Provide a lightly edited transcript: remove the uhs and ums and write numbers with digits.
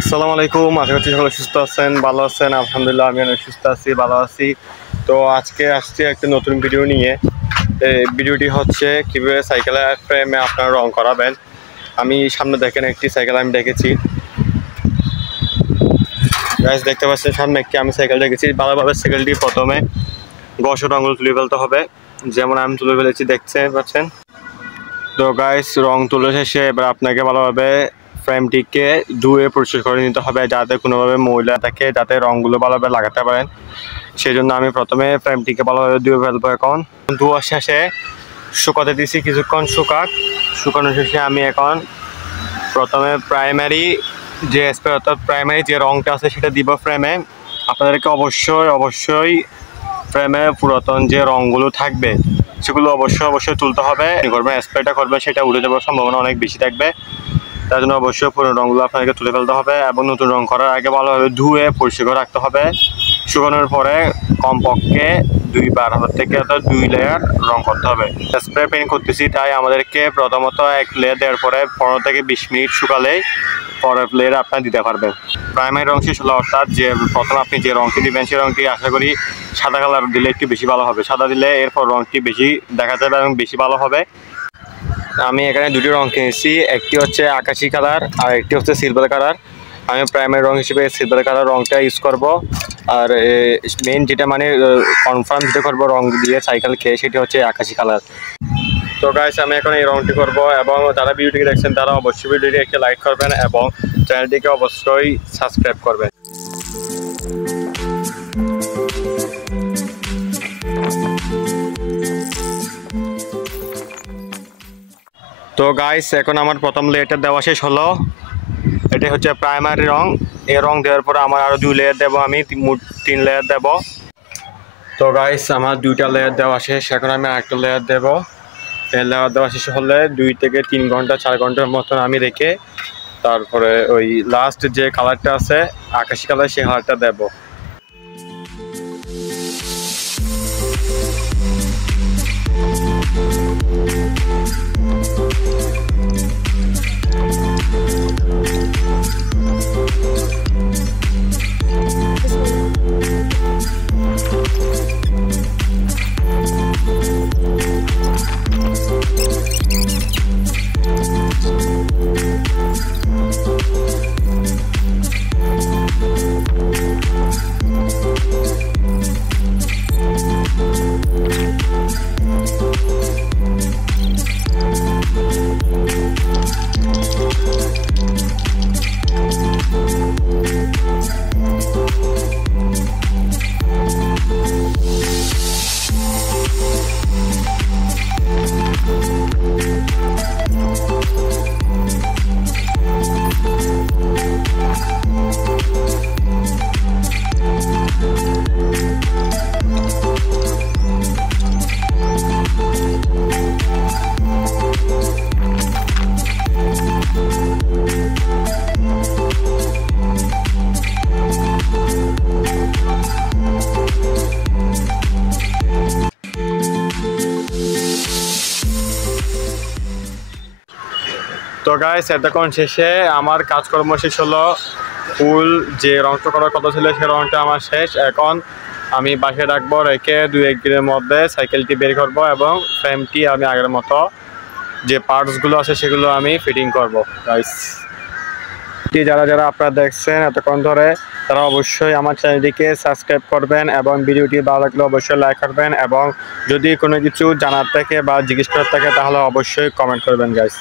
আসসালামু আলাইকুম, আশা করছি সকলে সুস্থ আছেন, ভালো আছেন। আলহামদুলিল্লাহ আমি অনেক সুস্থ আছি, ভালো আছি। তো আজকে আসছি একটা নতুন ভিডিও নিয়ে। এই ভিডিওটি হচ্ছে কীভাবে সাইকেলের ফ্রেমে আপনারা রং করাবেন। আমি সামনে দেখেন একটি সাইকেল আমি দেখেছি, গাইস দেখতে পাচ্ছেন সামনে একটি আমি সাইকেল দেখেছি। ভালোভাবে সাইকেলটি প্রথমে ঘষা রঙগুলো তুলে ফেলতে হবে, যেমন আমি তুলে ফেলেছি দেখতে পাচ্ছেন। তো গাইস রং তুলে শেষে এবার আপনাকে ভালোভাবে ফ্রেমটিকে ধুয়ে পরিষ্কার করে নিতে হবে, যাতে কোনোভাবে ময়লা থাকে, যাতে রঙগুলো ভালোভাবে লাগাতে পারেন। সেই জন্য আমি প্রথমে ফ্রেমটিকে ভালোভাবে ধুয়ে ফেলবো। এখন ধোয়া শেষে শুকাতে দিয়েছি কিছুক্ষণ, শুকানো শেষে আমি এখন প্রথমে প্রাইমারি যে স্প্রে অর্থাৎ প্রাইমারি যে রঙটা আছে সেটা দিব ফ্রেমে। আপনাদেরকে অবশ্যই ফ্রেমে পুরাতন যে রঙগুলো থাকবে সেগুলো অবশ্যই তুলতে হবে। করবেন স্প্রেটা করবেন, সেটা উড়ে যাওয়ার সম্ভাবনা অনেক বেশি থাকবে। তার জন্য অবশ্যই পুরনো রঙগুলো আপনাকে তুলে ফেলতে হবে এবং নতুন রং করার আগে ভালোভাবে ধুয়ে পরিষ্কার রাখতে হবে। শুকানোর পরে কমপক্ষে 2 বার থেকে 2 লেয়ার রং করতে হবে। স্প্রে পেইন্ট করতেছি, তাই আমাদেরকে প্রথমত 1 লেয়ার দেওয়ার পরে 15 থেকে 20 মিনিট শুকালেই পরের লেয়ার আপনার দিতে পারবেন। প্রাইমারি রং শেষ হলো, অর্থাৎ যে প্রথম আপনি যে রঙটি দিবেন সেই রঙটি আশা করি সাদা কালার দিলে একটু বেশি ভালো হবে। সাদা দিলে এরপর রঙটি বেশি দেখা যাবে এবং বেশি ভালো হবে। আমি এখানে দুটি রং কিনেছি, একটি হচ্ছে আকাশি কালার আর একটি হচ্ছে সিলভার কালার। আমি প্রাইমারি রং হিসেবে সিলভার কালার রংটা ইউজ করব। আর মেইন যেটা মানে কনফার্ম যেটা করবো রং দিয়ে সাইকেল খেয়ে, সেটি হচ্ছে আকাশি কালার। তো গাইস আমি এখন এই রংটি করব, এবং যারা ভিডিওটি দেখছেন তারা অবশ্যই ভিডিওটি একটি লাইক করবেন এবং চ্যানেলটিকে অবশ্যই সাবস্ক্রাইব করবেন। তো গাইস এখন আমার প্রথম লেয়ারটা দেওয়া শেষ হলো। এটা হচ্ছে প্রাইমারি রং। এই রং দেওয়ার পরে আমার আরও 2 লেয়ার দেবো, আমি 3 লেয়ার দেব। তো গাইস আমার 2টা লেয়ার দেওয়া শেষ, এখন আমি আরেকটা লেয়ার দেব। এই লেয়ার দেওয়া শেষ হলে 2 থেকে 3 ঘন্টা 4 ঘন্টার মতন আমি রেখে তারপরে ওই লাস্ট যে কালারটা আছে আকাশি কালার, সেই কালারটা দেব। তো গাইস এতক্ষণ শেষে আমার কাজকর্ম শেষ হলো। ফুল যে রংটা করার কথা ছিল সেই রংটা আমার শেষ। এখন আমি বাসায় রাখবো, রেখে 2-1 দিনের মধ্যে সাইকেলটি বের করব এবং ফ্রেমটি আমি আগের মতো যে পার্টসগুলো আছে সেগুলো আমি ফিটিং করব। গাইস যারা আপনারা দেখছেন এতক্ষণ ধরে, তারা অবশ্যই আমার চ্যানেলটিকে সাবস্ক্রাইব করবেন এবং ভিডিওটি ভালো লাগলে অবশ্যই লাইক করবেন, এবং যদি কোনো কিছু জানার থাকে বা জিজ্ঞেস করার থাকে তাহলে অবশ্যই কমেন্ট করবেন গাইস।